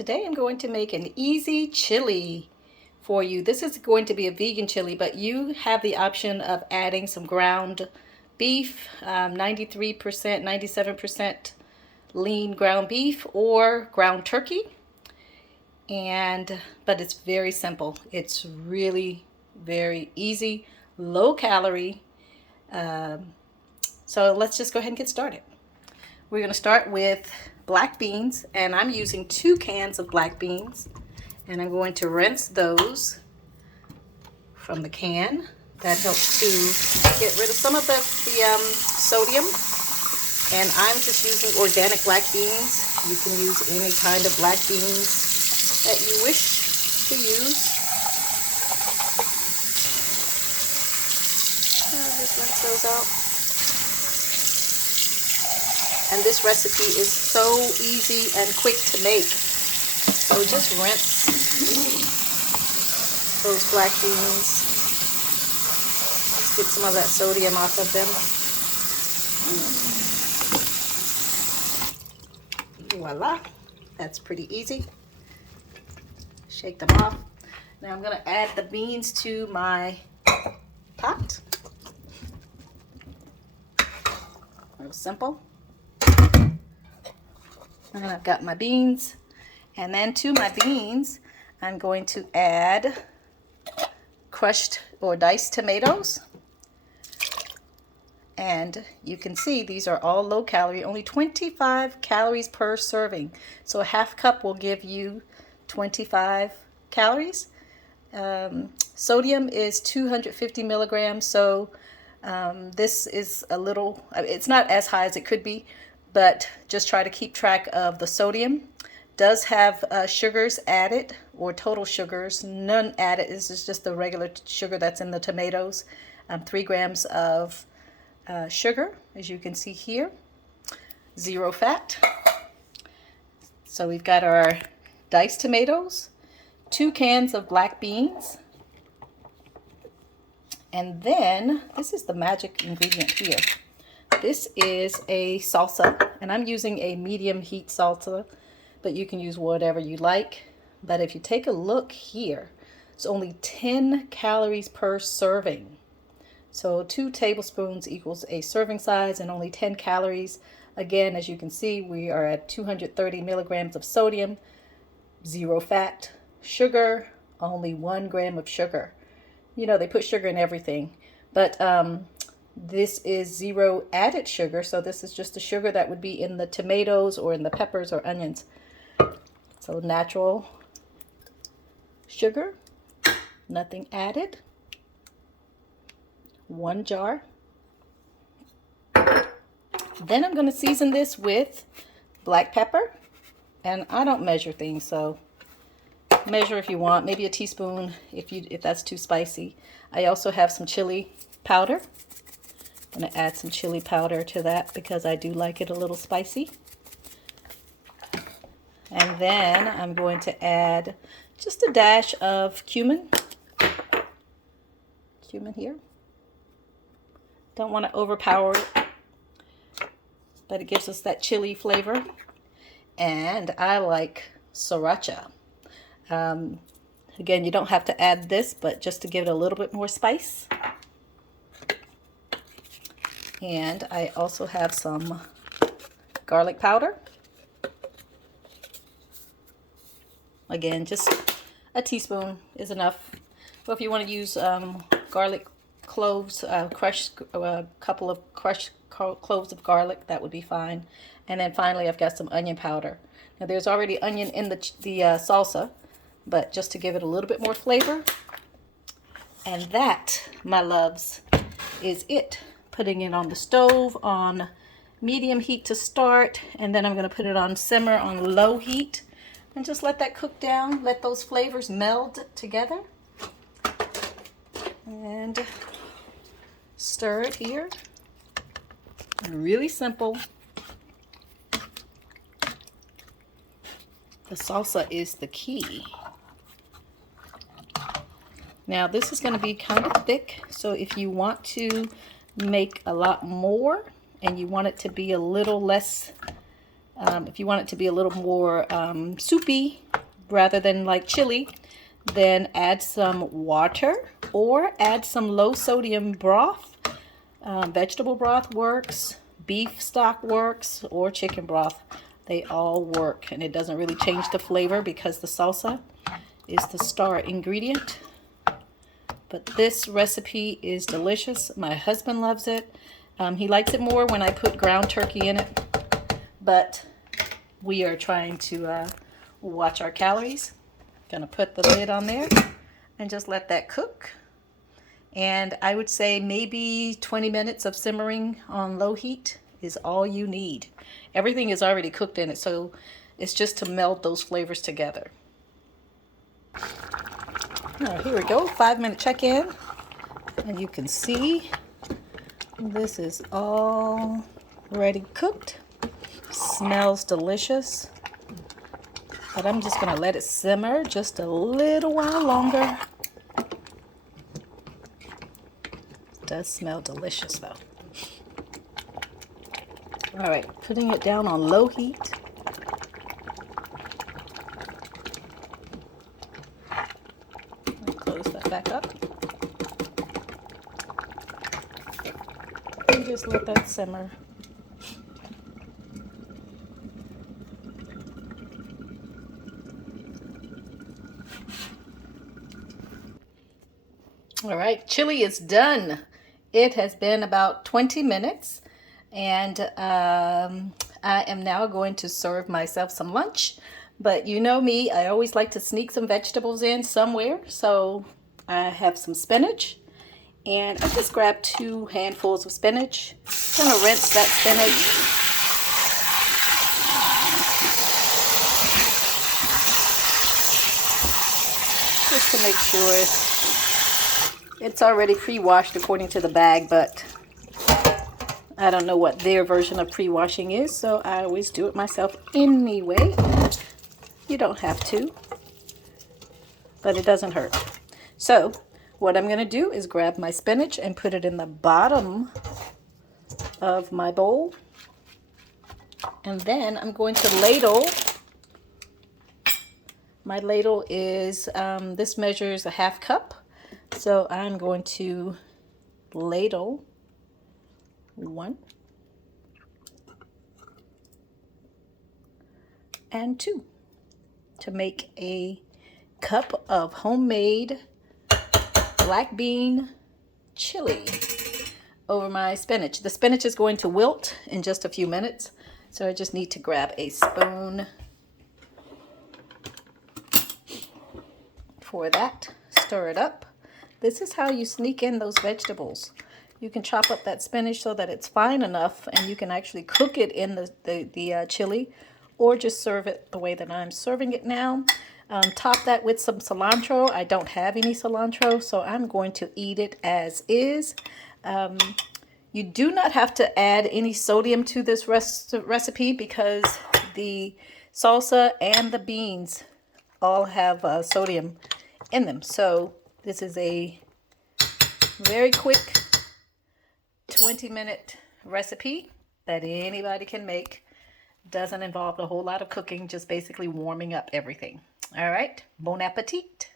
Today I'm going to make an easy chili for you. This is going to be a vegan chili, but you have the option of adding some ground beef, 93%, 97% lean ground beef, or ground turkey. But it's very simple. It's really very easy, low calorie. So let's just go ahead and get started. We're going to start with black beans, and I'm using 2 cans of black beans, and I'm going to rinse those from the can. That helps to get rid of some of the sodium. And I'm just using organic black beans. You can use any kind of black beans that you wish to use. I'll just rinse those out. And this recipe is so easy and quick to make. So just rinse those black beans. Let's get some of that sodium off of them. Voila, that's pretty easy. Shake them off. Now I'm going to add the beans to my pot. Real simple. And I've got my beans, and then to my beans I'm going to add crushed or diced tomatoes. And you can see these are all low calorie, only 25 calories per serving. So a half cup will give you 25 calories. Sodium is 250 milligrams, so this is a little, it's not as high as it could be, but just try to keep track of the sodium. Does have sugars added, or total sugars, none added. This is just the regular sugar that's in the tomatoes. 3 grams of sugar, as you can see here. 0 fat. So we've got our diced tomatoes, 2 cans of black beans, and then this is the magic ingredient here. This is a salsa, and I'm using a medium heat salsa, but you can use whatever you like. But if you take a look here, it's only 10 calories per serving. So 2 tablespoons equals a serving size and only 10 calories. Again, as you can see, we are at 230 milligrams of sodium, 0 fat, sugar, only 1 gram of sugar. You know, they put sugar in everything, but this is 0 added sugar, so this is just the sugar that would be in the tomatoes or in the peppers or onions. So natural sugar, nothing added. 1 jar. Then I'm going to season this with black pepper, and I don't measure things, so measure if you want, maybe a teaspoon if that's too spicy. I also have some chili powder. I'm going to add some chili powder to that because I do like it a little spicy. And then I'm going to add just a dash of cumin. Cumin here. Don't want to overpower it, but it gives us that chili flavor. And I like Sriracha. Again, you don't have to add this, but just to give it a little bit more spice. And I also have some garlic powder. Again, just a teaspoon is enough. But if you want to use garlic cloves, a couple of crushed cloves of garlic, that would be fine. And then finally, I've got some onion powder. Now, there's already onion in the salsa, but just to give it a little bit more flavor. And that, my loves, is it. Putting it on the stove on medium heat to start, and then I'm going to put it on simmer on low heat and just let that cook down, let those flavors meld together, and stir it here. Really simple. The salsa is the key. Now this is going to be kind of thick, so if you want to make a lot more and you want it to be a little less, if you want it to be a little more soupy, rather than like chili, then add some water or add some low sodium broth. Vegetable broth works, beef stock works, or chicken broth. They all work, and it doesn't really change the flavor because the salsa is the star ingredient. But this recipe is delicious. My husband loves it. He likes it more when I put ground turkey in it, but we are trying to watch our calories. Gonna put the lid on there and just let that cook. And I would say maybe 20 minutes of simmering on low heat is all you need. Everything is already cooked in it, so it's just to meld those flavors together. All right, here we go, 5-minute check-in. And you can see this is all ready cooked. Smells delicious. But I'm just gonna let it simmer just a little while longer. It does smell delicious though. All right, putting it down on low heat. Close that back up. And just let that simmer. All right, chili is done. It has been about 20 minutes, and I am now going to serve myself some lunch. But you know me, I always like to sneak some vegetables in somewhere. So I have some spinach, and I just grabbed 2 handfuls of spinach. I'm gonna rinse that spinach. Just to make sure it's already pre-washed according to the bag, but I don't know what their version of pre-washing is, so I always do it myself anyway. You don't have to, but it doesn't hurt. So what I'm going to do is grab my spinach and put it in the bottom of my bowl. And then I'm going to ladle. My ladle is, this measures a 1/2 cup. So I'm going to ladle 1 and 2 to make a cup of homemade black bean chili over my spinach. The spinach is going to wilt in just a few minutes, so I just need to grab a spoon for that. Stir it up. This is how you sneak in those vegetables. You can chop up that spinach so that it's fine enough, and you can actually cook it in the chili, or just serve it the way that I'm serving it now. Top that with some cilantro. I don't have any cilantro, so I'm going to eat it as is. You do not have to add any sodium to this recipe because the salsa and the beans all have sodium in them. So this is a very quick 20-minute recipe that anybody can make. Doesn't involve a whole lot of cooking, just basically warming up everything. All right, bon appetit.